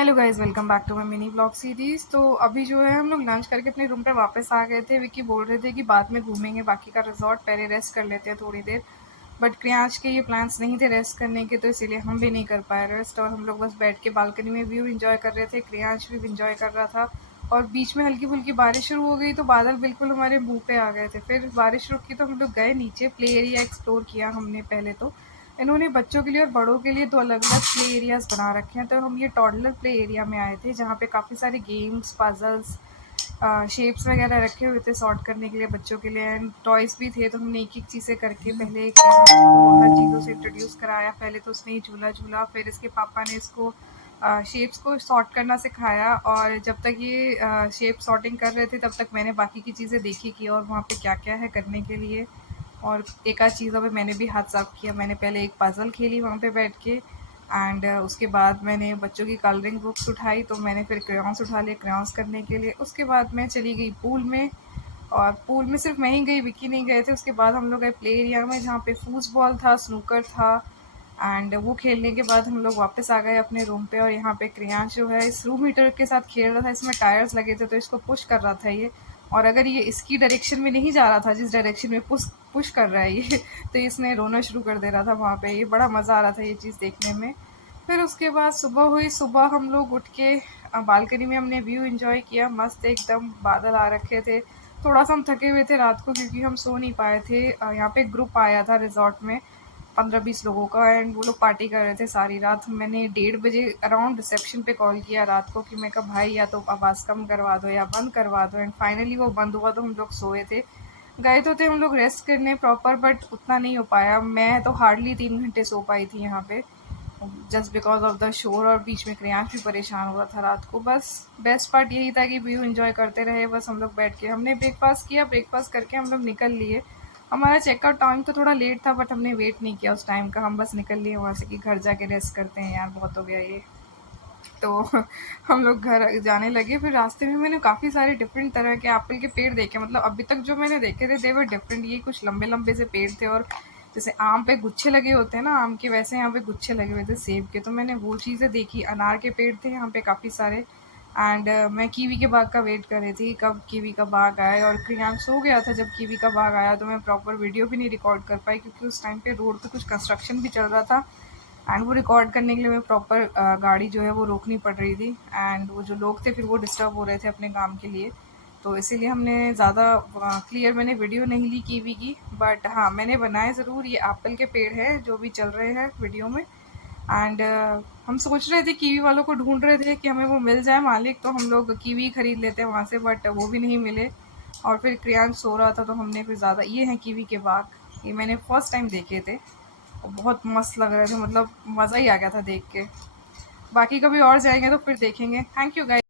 Hello guys, welcome back to my mini blog series. तो अभी जो है हम लोग लंच करके अपने रूम पे वापस आ गए थे। विक्की बोल रहे थे कि बाद में घूमेंगे बाकी का रिजॉर्ट, पहले रेस्ट कर लेते हैं थोड़ी देर। बट क्रियांश के ये प्लान्स नहीं थे रेस्ट करने के, तो इसीलिए हम भी नहीं कर पाए रेस्ट, और हम लोग बस बैठ के बालकनी में व्यू इंजॉय कर रहे थे। क्रियांश भी इंजॉय कर रहा था, और बीच में हल्की फुल्की बारिश शुरू हो गई तो बादल बिल्कुल हमारे मुँह पे आ गए थे। फिर बारिश रुकी तो हम लोग गए नीचे, प्ले एरिया एक्सप्लोर किया हमने पहले तो। इन्होंने बच्चों के लिए और बड़ों के लिए 2 अलग-अलग प्ले एरियाज़ बना रखे हैं। तो हम ये टॉडलर प्ले एरिया में आए थे, जहाँ पे काफ़ी सारे गेम्स, पज़ल्स, शेप्स वगैरह रखे हुए थे सॉर्ट करने के लिए बच्चों के लिए, एंड टॉयज़ भी थे। तो हमने एक-एक चीज़ें करके पहले हर चीज़ों से इंट्रोड्यूस कराया। पहले तो उसने ये झूला झूला, फिर इसके पापा ने इसको शेप्स को सॉर्ट करना सिखाया, और जब तक ये शेप सॉर्टिंग कर रहे थे तब तक मैंने बाकी की चीज़ें देखी कि और वहाँ पे क्या-क्या है करने के लिए। और एक आध चीज़ों पे मैंने भी हाथ साफ किया। मैंने पहले एक पज़ल खेली वहाँ पे बैठ के, एंड उसके बाद मैंने बच्चों की कलरिंग बुक्स उठाई, तो मैंने फिर क्रेयॉन्स उठा लिए क्रेयॉन्स करने के लिए। उसके बाद मैं चली गई पूल में, और पूल में सिर्फ मैं ही गई, विक्की नहीं गए थे। उसके बाद हम लोग गए प्ले एरिया में, जहाँ पे फूसबॉल था, स्नूकर था, एंड वो खेलने के बाद हम लोग वापस आ गए अपने रूम पे। और यहाँ पे क्रियांश जो है इस रूम हीटर के साथ खेल रहा था। इसमें टायर्स लगे थे तो इसको पुश कर रहा था ये, और अगर ये इसकी डायरेक्शन में नहीं जा रहा था जिस डायरेक्शन में पुश पुश कर रहा है ये तो इसने रोना शुरू कर दे रहा था वहाँ पे। ये बड़ा मज़ा आ रहा था ये चीज़ देखने में। फिर उसके बाद सुबह हुई। सुबह हम लोग उठ के बालकनी में हमने व्यू एंजॉय किया, मस्त एकदम बादल आ रखे थे। थोड़ा सा हम थके हुए थे रात को क्योंकि हम सो नहीं पाए थे। यहाँ पे ग्रुप आया था रिजॉर्ट में 15-20 लोगों का, एंड वो लोग पार्टी कर रहे थे सारी रात। मैंने 1:30 बजे अराउंड रिसेप्शन पे कॉल किया रात को कि मैं कहा भाई या तो आवाज़ कम करवा दो या बंद करवा दो, एंड फाइनली वो बंद हुआ तो हम लोग सोए थे। गए तो थे हम लोग रेस्ट करने प्रॉपर, बट उतना नहीं हो पाया। मैं तो हार्डली 3 घंटे सो पाई थी यहाँ पे, just because of the shore, और बीच में क्रियांश भी परेशान हुआ था रात को। बस बेस्ट पार्ट यही था कि व्यू एंजॉय करते रहे। बस हम लोग बैठ के हमने ब्रेकफास्ट किया, ब्रेकफास्ट करके हम लोग निकल लिए। हमारा चेकआउट टाइम तो थोड़ा लेट था, बट हमने वेट नहीं किया उस टाइम का। हम बस निकल लिए वहाँ से कि घर जाके रेस्ट करते हैं यार, बहुत हो गया ये। तो हम लोग घर जाने लगे। फिर रास्ते में मैंने काफ़ी सारे डिफरेंट तरह के एप्पल के पेड़ देखे। मतलब अभी तक जो मैंने देखे थे दे वर डिफरेंट। ये कुछ लंबे लंबे से पेड़ थे, और जैसे आम पे गुच्छे लगे होते हैं ना आम के, वैसे यहाँ पे गुच्छे लगे हुए थे सेब के। तो मैंने वो चीज़ें देखी। अनार के पेड़ थे यहाँ पे काफ़ी सारे, एंड मैं कीवी के बाग का वेट कर रही थी कब कीवी का बाग आए। और क्रियांश सो गया था जब कीवी का बाग आया, तो मैं प्रॉपर वीडियो भी नहीं रिकॉर्ड कर पाई क्योंकि उस टाइम पे रोड पे कुछ कंस्ट्रक्शन भी चल रहा था, एंड वो रिकॉर्ड करने के लिए मैं प्रॉपर गाड़ी जो है वो रोकनी पड़ रही थी, एंड वो जो लोग थे फिर वो डिस्टर्ब हो रहे थे अपने काम के लिए। तो इसीलिए हमने ज़्यादा क्लियर मैंने वीडियो नहीं ली कीवी की। बट हाँ, मैंने बनाए ज़रूर। ये एप्पल के पेड़ है जो भी चल रहे हैं वीडियो में, एंड हम सोच रहे थे, कीवी वालों को ढूंढ रहे थे कि हमें वो मिल जाए मालिक तो हम लोग कीवी खरीद लेते हैं वहाँ से, बट वो भी नहीं मिले। और फिर क्रियांश सो रहा था तो हमने फिर ज़्यादा, ये हैं कीवी के बाग, ये मैंने फर्स्ट टाइम देखे थे और बहुत मस्त लग रहे थे। मतलब मज़ा ही आ गया था देख के। बाकी कभी और जाएंगे तो फिर देखेंगे। Thank you guys.